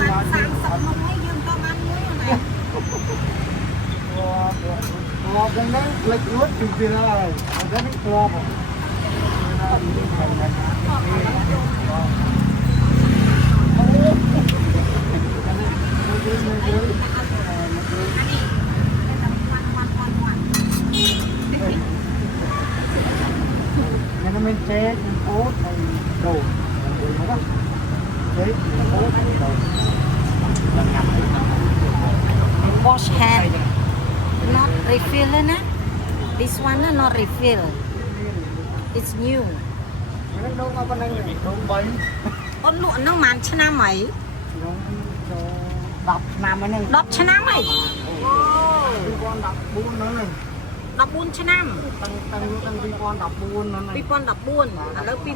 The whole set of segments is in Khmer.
បាន30មកហើយយើងក៏បានមួយណាធ្លាប់ហ្នឹងផ្លេចរួចពីពីហើយអត់ដឹងធ្លាប់มันเจ๊มันโอ๊ตไอ้โดดมันเจ๊มันโอ๊ตไอ้โดด wash hand not refill ណា this one not refill it's new มันโดนมาปนนึงโดนใบ អូនលក់ហ្នឹងប្រហែលឆ្នាំហី 10 ឆ្នាំហ្នឹង 10ឆ្នាំហីអូ2014ហ្នឹង 14ឆ្នាំ តាំង2014ហ្នឹង 2014ឥឡូវ2025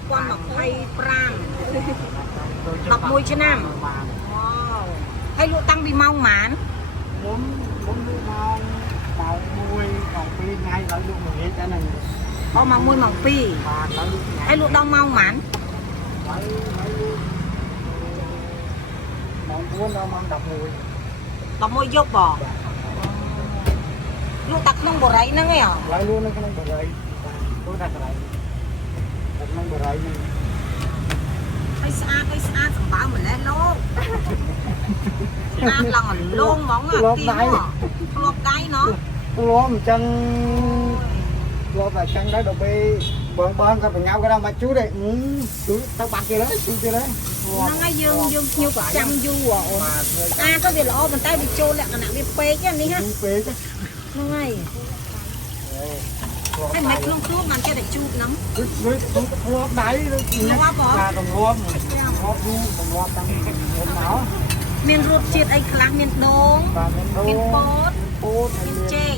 11ឆ្នាំអូហើយលក់តាំងពីម៉ោងប៉ុន្មាន ខ្ញុំលក់ម៉ោង1ដល់2ថ្ងៃដល់លក់មួយថ្ងៃហ្នឹង អូម៉ោង1ម៉ោង2 បាទដល់លក់ថ្ងៃ ហើយលក់ដល់ម៉ោងប៉ុន្មាន ហើយម៉ោង4ដល់ម៉ោង11 11យប់បងលក់តាក្នុងបរិយហ្នឹងឯង ហើយលក់នៅក្នុងបរិយទូដាក់កន្លែងក្នុងបរិយហ្នឹង ហើយស្អាតសម្បើម្លេះលោកស្អាតឡើងអលងហ្មងអាទីមកធ្លាប់ដៃណោះ ធ្លាប់អញ្ចឹងធ្លាប់តែអញ្ចឹងដែរដល់ពេលបងក៏បញ្ញាក៏ដល់មកជូតដែរជូតទៅបាត់ទៀតហើយជូតទៀតហើយ ហ្នឹងហើយយើងភ្ញៀវប្រចាំយូរអូនស្អាតទៅវាល្អប៉ុន្តែវាចូលលក្ខណៈវាពេកនេះហ៎ ពេក ហ្នឹងហើយហើយមិនក្នុងខ្លួនបានចេះតែជូតហ្នឹង ដូចធ្លាប់ដៃញ៉ាំបាទទម្លាប់យូរទម្លាប់តាំងពីមុនមក មានរសជាតិអីខ្លះមានដូង បាទមាន ពោត ពោត មានចេក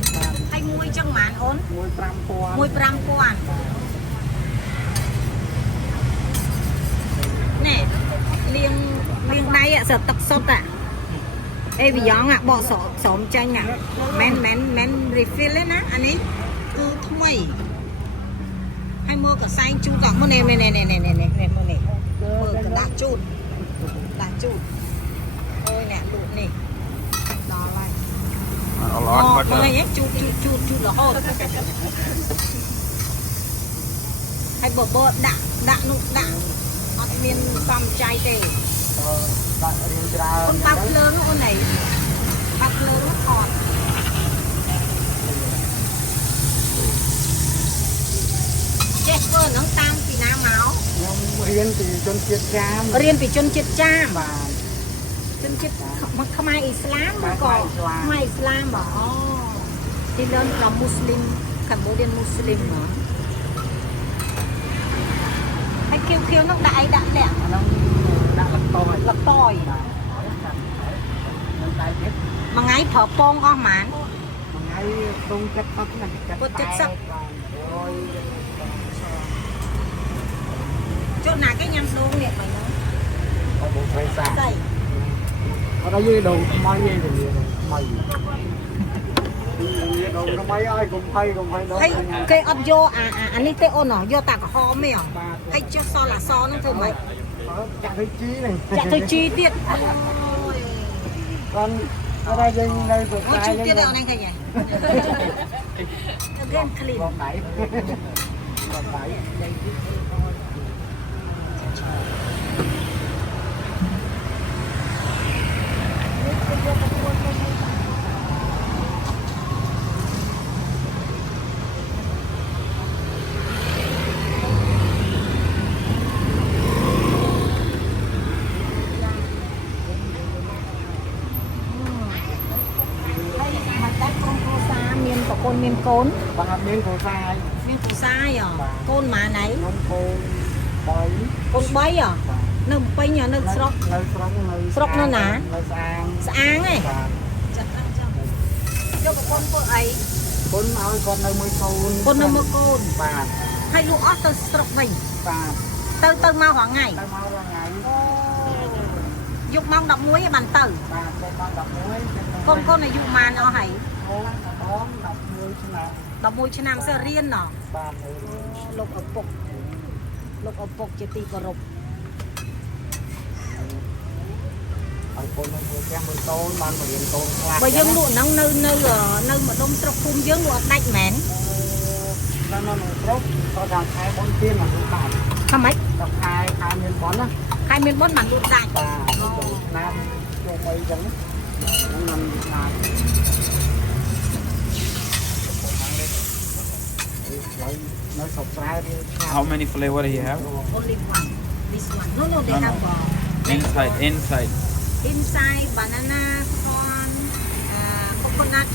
ហើយមួយចឹងប៉ុន្មានអូន 15000 15000ណែលាងដៃអាស្រទឹកសុទ្ធអេវីយ៉ងបកស្រោមចាញ់មែន refill ទេណាអានេះគឺថ្មីហើយមើលកសែងជូតក៏មើលនេះមើលនេះមើលកដាក់ជូតអូយអ្នកលក់នេះដល់ហើយអត់បាត់ហើយជូតរហូតហើយបបដាក់នោះដាក់អត់មានសំចៃទេ បាទរៀងច្រើន អូនបើកភ្លើងអូនអីបើកភ្លើងអត់ចេះធ្វើហ្នឹងតាមពីណាមក ខ្ញុំរៀនពីជនជាតិចាម រៀនពីជនជាតិចាម បាទ ជនជាតិខ្មែរអ៊ីស្លាមឬក៏ខ្មែរអ៊ីស្លាមបងអូទី learn from Muslim Cambodian Muslim ហ៎ហើយគៀវហ្នឹងដាក់អីដាក់លាក់ ហ្នឹងដាក់លកតយ លកតយ នឹងតែទៀត មួយថ្ងៃប្រើពងអស់ហ្មង មួយថ្ងៃដងចិត្តអត់ណាចិត្ត chỗ nào cái nhâm đôn nè mày nói អត់បងស្រីសា đây អត់ឲ្យយេដងថ្មីទេថ្មីយេដងថ្មីឲ្យកុំភ័យដល់ thấy cái ấp vô anh ấy cái ôn nó vô tạc kho mày à hay chưa so là so nó thôi mày ចាក់ទៅជីនេះ dạ tôi chi tiết còn ở đâyយើងនៅស្រុក ôi ខ្មែរ chi tiết đâu anh thấy nhỉ again clean បងដៃបងដៃ miên côn បាទមានគ្រូសាយ miên phù sai à côn mà này ខ្ញុំកូន3 côn bay à nó bay nhờ nó sọc នៅស្រុកនៅ nó nè នៅស្អាង sáng ấy បាទ chặt ăn cho cho cái con phượng ấy គុណឲ្យគាត់នៅមួយកូន con nó mơ côn បាទ hay lũ ót tao sọc mình បាទ tao mau khoảng ngày ទៅមករាល់ថ្ងៃ dục mong đọc muối bàn tử បាទទៅមក11 con này dục màn nó hay បង11ឆ្នាំ đọc muối cho nam sẽ riêng nó បាទ lục ở bục chỉ tì cờ rục ឲ្យ con nó vừa xem một tôn ban một điện tônបើយើងលក់ហ្នឹងនៅម្ដុំស្រុកភូមិយើងលក់អត់ដាច់មែន nó tốt có rằng khai bốn tiên mà cũng bạn ថាម៉េច tập khai miền bón á ខែមានបុណ្យបានលក់ដាច់ và nam cho mấy giống nó nằm là nó sọc trái đi How many flavor do you have? only one this one no they No, have Inside. inside banana corn coconut